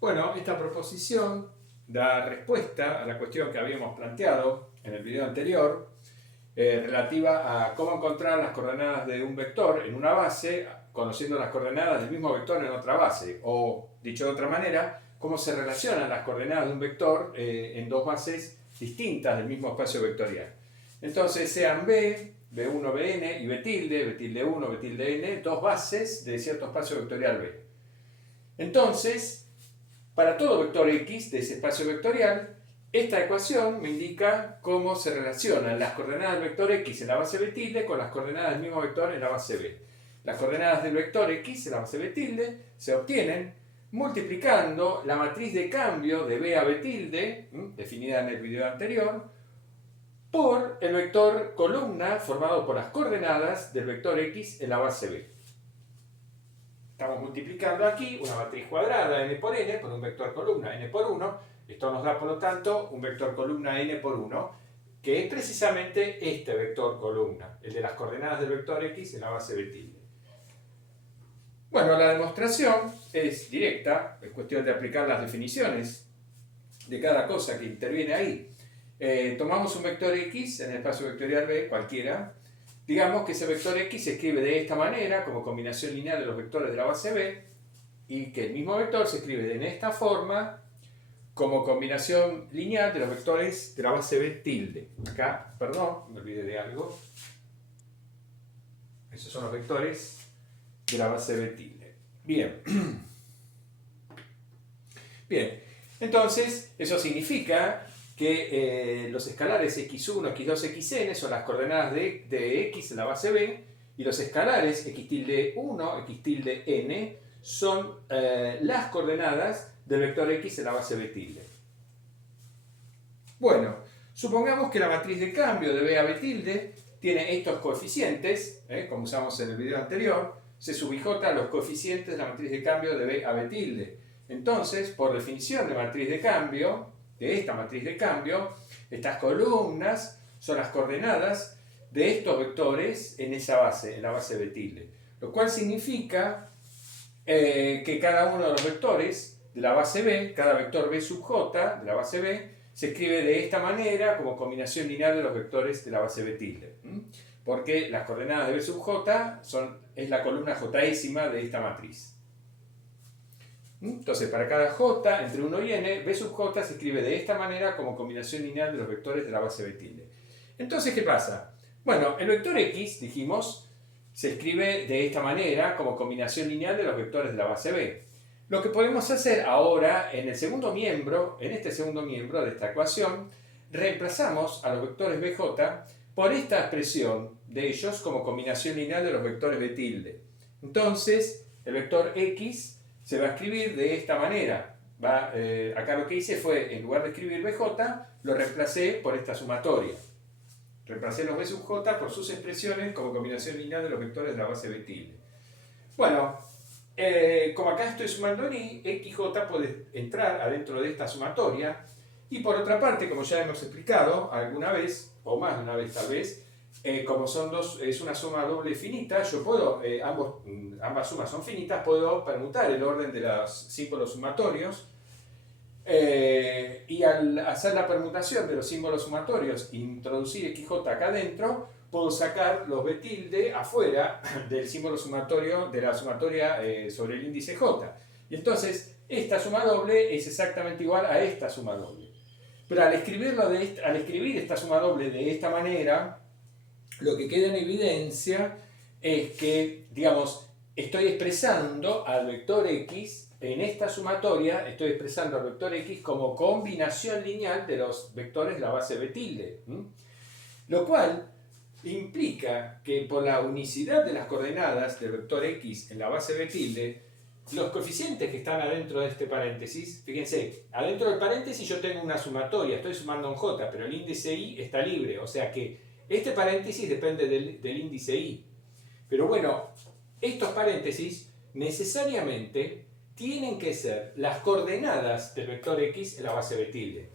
Bueno, esta proposición da respuesta a la cuestión que habíamos planteado en el video anterior, relativa a cómo encontrar las coordenadas de un vector en una base, conociendo las coordenadas del mismo vector en otra base, o, dicho de otra manera, cómo se relacionan las coordenadas de un vector en dos bases distintas del mismo espacio vectorial. Entonces, sean B, B1, Bn y B tilde, B tilde 1, B tilde n, dos bases de cierto espacio vectorial B. Entonces, para todo vector x de ese espacio vectorial, esta ecuación me indica cómo se relacionan las coordenadas del vector x en la base b tilde con las coordenadas del mismo vector en la base b. Las coordenadas del vector x en la base b tilde se obtienen multiplicando la matriz de cambio de b a b tilde, definida en el video anterior, por el vector columna formado por las coordenadas del vector x en la base b. Estamos multiplicando aquí una matriz cuadrada n por n por un vector columna n por 1. Esto nos da, por lo tanto, un vector columna n por 1, que es precisamente este vector columna, el de las coordenadas del vector x en la base b tilde. Bueno, la demostración es directa, es cuestión de aplicar las definiciones de cada cosa que interviene ahí. Tomamos un vector x en el espacio vectorial b, cualquiera. Digamos que ese vector x se escribe de esta manera, como combinación lineal de los vectores de la base b, y que el mismo vector se escribe en esta forma, como combinación lineal de los vectores de la base b tilde. Acá, perdón, me olvidé de algo. Esos son los vectores de la base b tilde. Bien. Bien, entonces eso significa que los escalares x1, x2, xn son las coordenadas de x en la base b, y los escalares x tilde 1, x tilde n son las coordenadas del vector x en la base b tilde. Bueno, supongamos que la matriz de cambio de b a b tilde tiene estos coeficientes, como usamos en el video anterior, se sub j los coeficientes de la matriz de cambio de b a b tilde. Entonces, por definición de matriz de cambio, de esta matriz de cambio, estas columnas son las coordenadas de estos vectores en esa base, en la base b tilde. Lo cual significa que cada uno de los vectores de la base b, cada vector b sub j de la base b, se escribe de esta manera como combinación lineal de los vectores de la base b tilde. Porque las coordenadas de b sub j es la columna jésima de esta matriz. Entonces, para cada j entre 1 y n, b sub j se escribe de esta manera como combinación lineal de los vectores de la base b tilde. Entonces, ¿qué pasa? Bueno, el vector x, dijimos, se escribe de esta manera como combinación lineal de los vectores de la base b. Lo que podemos hacer ahora, en este segundo miembro de esta ecuación, reemplazamos a los vectores bj por esta expresión de ellos como combinación lineal de los vectores b tilde. Entonces, el vector x se va a escribir de esta manera. Acá lo que hice fue, en lugar de escribir bj, lo reemplacé por esta sumatoria. Reemplacé los b sub j por sus expresiones como combinación lineal de los vectores de la base b tilde. Bueno, como acá estoy sumando en i, xj puede entrar adentro de esta sumatoria. Y por otra parte, como ya hemos explicado alguna vez, o más de una vez tal vez, como es una suma doble finita, yo puedo, ambas sumas son finitas, puedo permutar el orden de los símbolos sumatorios, y al hacer la permutación de los símbolos sumatorios e introducir xj acá adentro, puedo sacar los b tilde afuera del símbolo sumatorio de la sumatoria sobre el índice j. Y entonces esta suma doble es exactamente igual a esta suma doble. Pero al escribir esta suma doble de esta manera, lo que queda en evidencia es que, digamos, estoy expresando al vector x, en esta sumatoria, estoy expresando al vector x como combinación lineal de los vectores de la base b tilde. Lo cual implica que por la unicidad de las coordenadas del vector x en la base b tilde, los coeficientes que están adentro de este paréntesis, fíjense, adentro del paréntesis yo tengo una sumatoria, estoy sumando un j, pero el índice i está libre, o sea que este paréntesis depende del índice i. Pero bueno, estos paréntesis necesariamente tienen que ser las coordenadas del vector x en la base b tilde.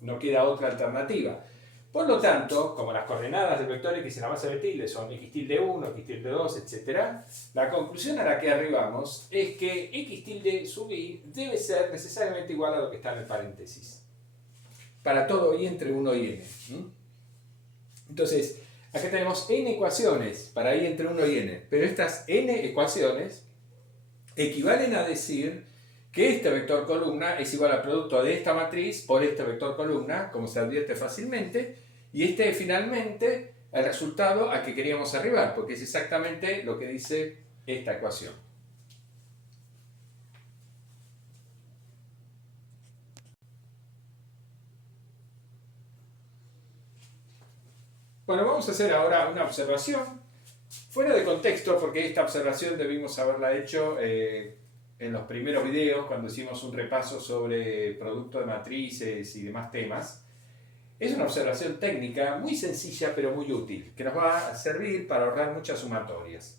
No queda otra alternativa. Por lo tanto, como las coordenadas del vector x en la base de tilde son x tilde 1, x tilde 2, etc., la conclusión a la que arribamos es que x tilde sub i debe ser necesariamente igual a lo que está en el paréntesis, para todo i entre 1 y n. Entonces, acá tenemos n ecuaciones para i entre 1 y n, pero estas n ecuaciones equivalen a decir que este vector columna es igual al producto de esta matriz por este vector columna, como se advierte fácilmente, y este es finalmente el resultado al que queríamos arribar, porque es exactamente lo que dice esta ecuación. Bueno, vamos a hacer ahora una observación fuera de contexto, porque esta observación debimos haberla hecho en los primeros videos, cuando hicimos un repaso sobre producto de matrices y demás temas. Es una observación técnica muy sencilla pero muy útil, que nos va a servir para ahorrar muchas sumatorias.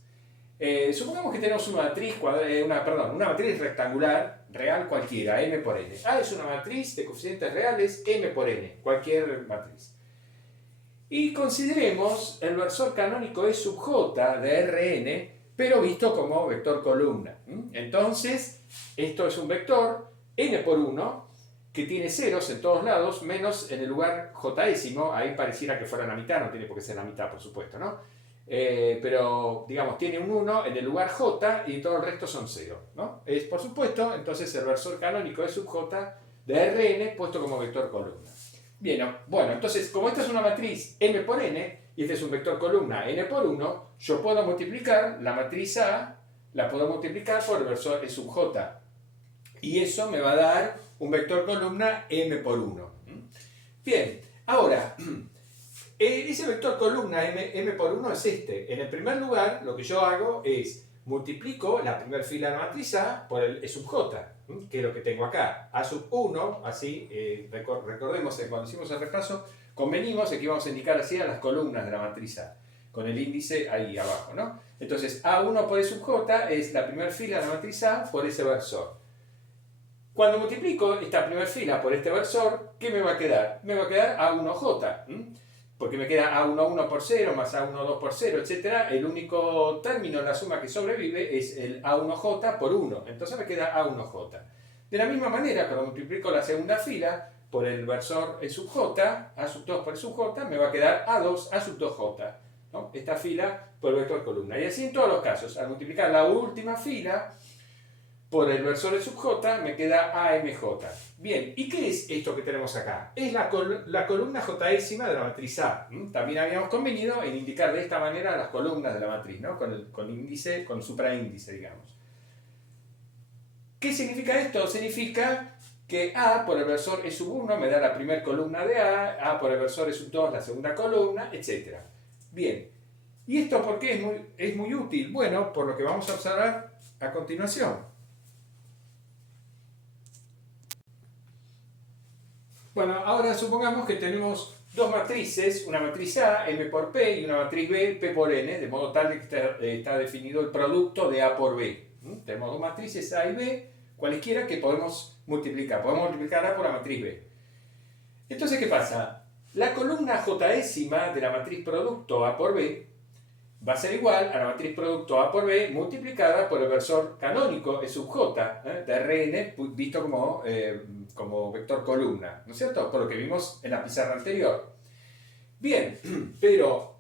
Supongamos que tenemos una matriz rectangular real cualquiera, m por n. A es una matriz de coeficientes reales m por n, cualquier matriz. Y consideremos el versor canónico E sub j de Rn, pero visto como vector columna. Entonces, esto es un vector n por 1, que tiene ceros en todos lados, menos en el lugar jésimo, ahí pareciera que fuera la mitad, no tiene por qué ser la mitad, por supuesto, ¿no? Pero, digamos, tiene un 1 en el lugar j y todo el resto son 0, ¿no? Es, por supuesto, entonces el versor canónico E sub j de Rn puesto como vector columna. Bien, bueno, entonces, como esta es una matriz m por n, y este es un vector columna n por 1, yo puedo multiplicar la matriz A, la puedo multiplicar por el versor E sub j. Y eso me va a dar un vector columna m por 1. Bien, ahora, ese vector columna m por 1 es este. En el primer lugar, lo que yo hago es multiplico la primera fila de la matriz A por el E sub j, que es lo que tengo acá. A sub 1, así, recordemos que cuando hicimos el repaso, convenimos que íbamos a indicar así a las columnas de la matriz A, con el índice ahí abajo, ¿no? Entonces, A1 por E sub j es la primera fila de la matriz A por ese versor. Cuando multiplico esta primera fila por este versor, ¿qué me va a quedar? Me va a quedar A1j, porque me queda A11 por 0 más A12 por 0, etc. El único término en la suma que sobrevive es el A1j por 1, entonces me queda A1j. De la misma manera, cuando multiplico la segunda fila por el versor E sub j, A sub 2 por E sub j, me va a quedar A2, A sub 2j, ¿no? Esta fila por el vector columna. Y así en todos los casos, al multiplicar la última fila por el versor E sub j, me queda AMJ. Bien, ¿y qué es esto que tenemos acá? Es la columna jésima de la matriz A. También habíamos convenido en indicar de esta manera las columnas de la matriz, ¿no? Con índice, con supraíndice, digamos. ¿Qué significa esto? Significa que A por el versor E sub 1 me da la primera columna de A por el versor E sub 2 la segunda columna, etc. Bien, ¿y esto por qué es muy útil? Bueno, por lo que vamos a observar a continuación. Bueno, ahora supongamos que tenemos dos matrices, una matriz A, M por P, y una matriz B, P por N, de modo tal que está definido el producto de A por B. Tenemos dos matrices A y B, cualesquiera que podemos multiplicar. Podemos multiplicar A por la matriz B. Entonces, ¿qué pasa? La columna jésima de la matriz producto A por B va a ser igual a la matriz producto A por B multiplicada por el versor canónico E sub j de Rn visto como vector columna, ¿no es cierto? Por lo que vimos en la pizarra anterior. Bien, pero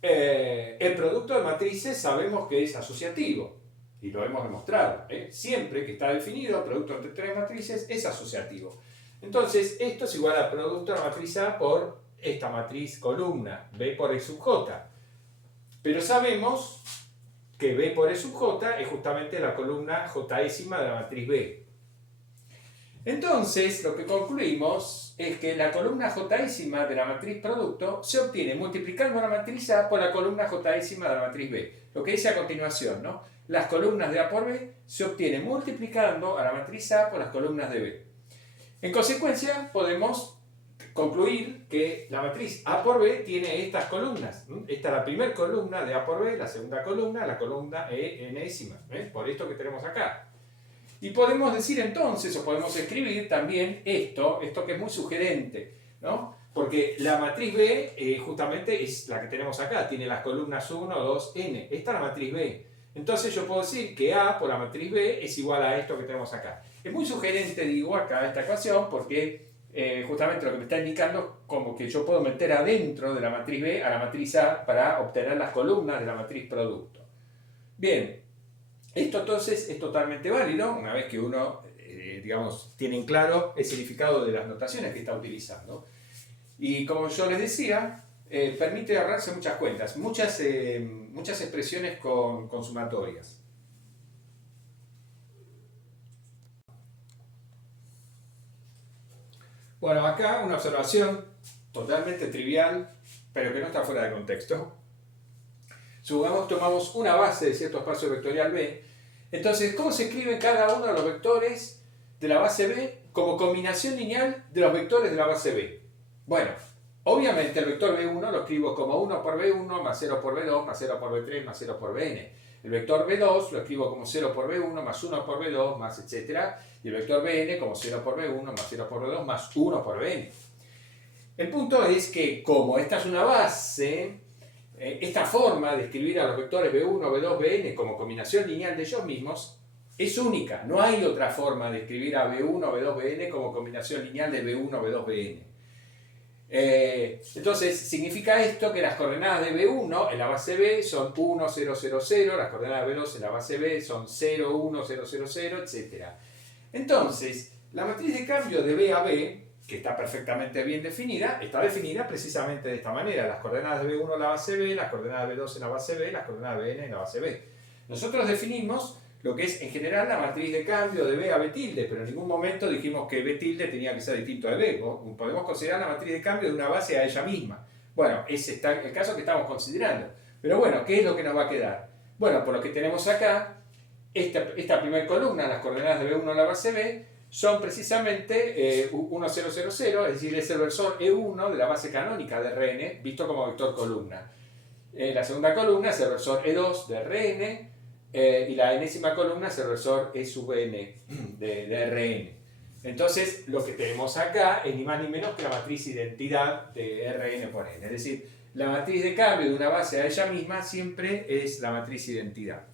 el producto de matrices sabemos que es asociativo y lo hemos demostrado. Siempre que está definido el producto entre tres matrices es asociativo. Entonces, esto es igual al producto de la matriz A por esta matriz columna, B por E sub j. Pero sabemos que B por E sub j es justamente la columna jésima de la matriz B. Entonces, lo que concluimos es que la columna jésima de la matriz producto se obtiene multiplicando la matriz A por la columna jésima de la matriz B. Lo que dice a continuación, ¿no? Las columnas de A por B se obtienen multiplicando a la matriz A por las columnas de B. En consecuencia, podemos concluir que la matriz A por B tiene estas columnas. Esta es la primera columna de A por B, la segunda columna, la columna enésima. Por esto que tenemos acá. Y podemos decir entonces, o podemos escribir también esto que es muy sugerente, ¿no? Porque la matriz B justamente es la que tenemos acá, tiene las columnas 1, 2, n. Esta es la matriz B. Entonces yo puedo decir que A por la matriz B es igual a esto que tenemos acá. Es muy sugerente, digo, acá esta ecuación porque justamente lo que me está indicando es como que yo puedo meter adentro de la matriz B a la matriz A para obtener las columnas de la matriz producto. Bien, esto entonces es totalmente válido una vez que uno, digamos, tiene en claro el significado de las notaciones que está utilizando. Y como yo les decía, permite ahorrarse muchas cuentas, muchas expresiones con sumatorias. Bueno, acá una observación totalmente trivial, pero que no está fuera de contexto. Supongamos que tomamos una base de cierto espacio vectorial B. Entonces, ¿cómo se escriben cada uno de los vectores de la base B como combinación lineal de los vectores de la base B? Bueno, obviamente el vector B1 lo escribo como 1 por B1 más 0 por B2 más 0 por B3 más 0 por Bn. El vector B2 lo escribo como 0 por B1 más 1 por B2 más etc. Y el vector Bn como 0 por B1 más 0 por B2 más 1 por Bn. El punto es que como esta es una base, esta forma de escribir a los vectores B1, B2, Bn como combinación lineal de ellos mismos es única. No hay otra forma de escribir a B1, B2, Bn como combinación lineal de B1, B2, Bn. Entonces, significa esto que las coordenadas de B1 en la base B son 1, 0, 0, 0, las coordenadas de B2 en la base B son 0, 1, 0, 0, 0, etc. Entonces, la matriz de cambio de B a B, que está perfectamente bien definida, está definida precisamente de esta manera. Las coordenadas de B1 en la base B, las coordenadas de B2 en la base B, las coordenadas de Bn en la base B. Nosotros definimos lo que es en general la matriz de cambio de B a B tilde, pero en ningún momento dijimos que B tilde tenía que ser distinto de B. Podemos considerar la matriz de cambio de una base a ella misma. Bueno, ese es el caso que estamos considerando. Pero bueno, ¿qué es lo que nos va a quedar? Bueno, por lo que tenemos acá, esta primera columna, las coordenadas de B1 en la base B, son precisamente 1, 0, 0, 0, es decir, es el versor E1 de la base canónica de Rn, visto como vector columna. La segunda columna es el versor E2 de Rn, y la enésima columna es el versor E sub n de Rn. Entonces, lo que tenemos acá es ni más ni menos que la matriz identidad de Rn por n. Es decir, la matriz de cambio de una base a ella misma siempre es la matriz identidad.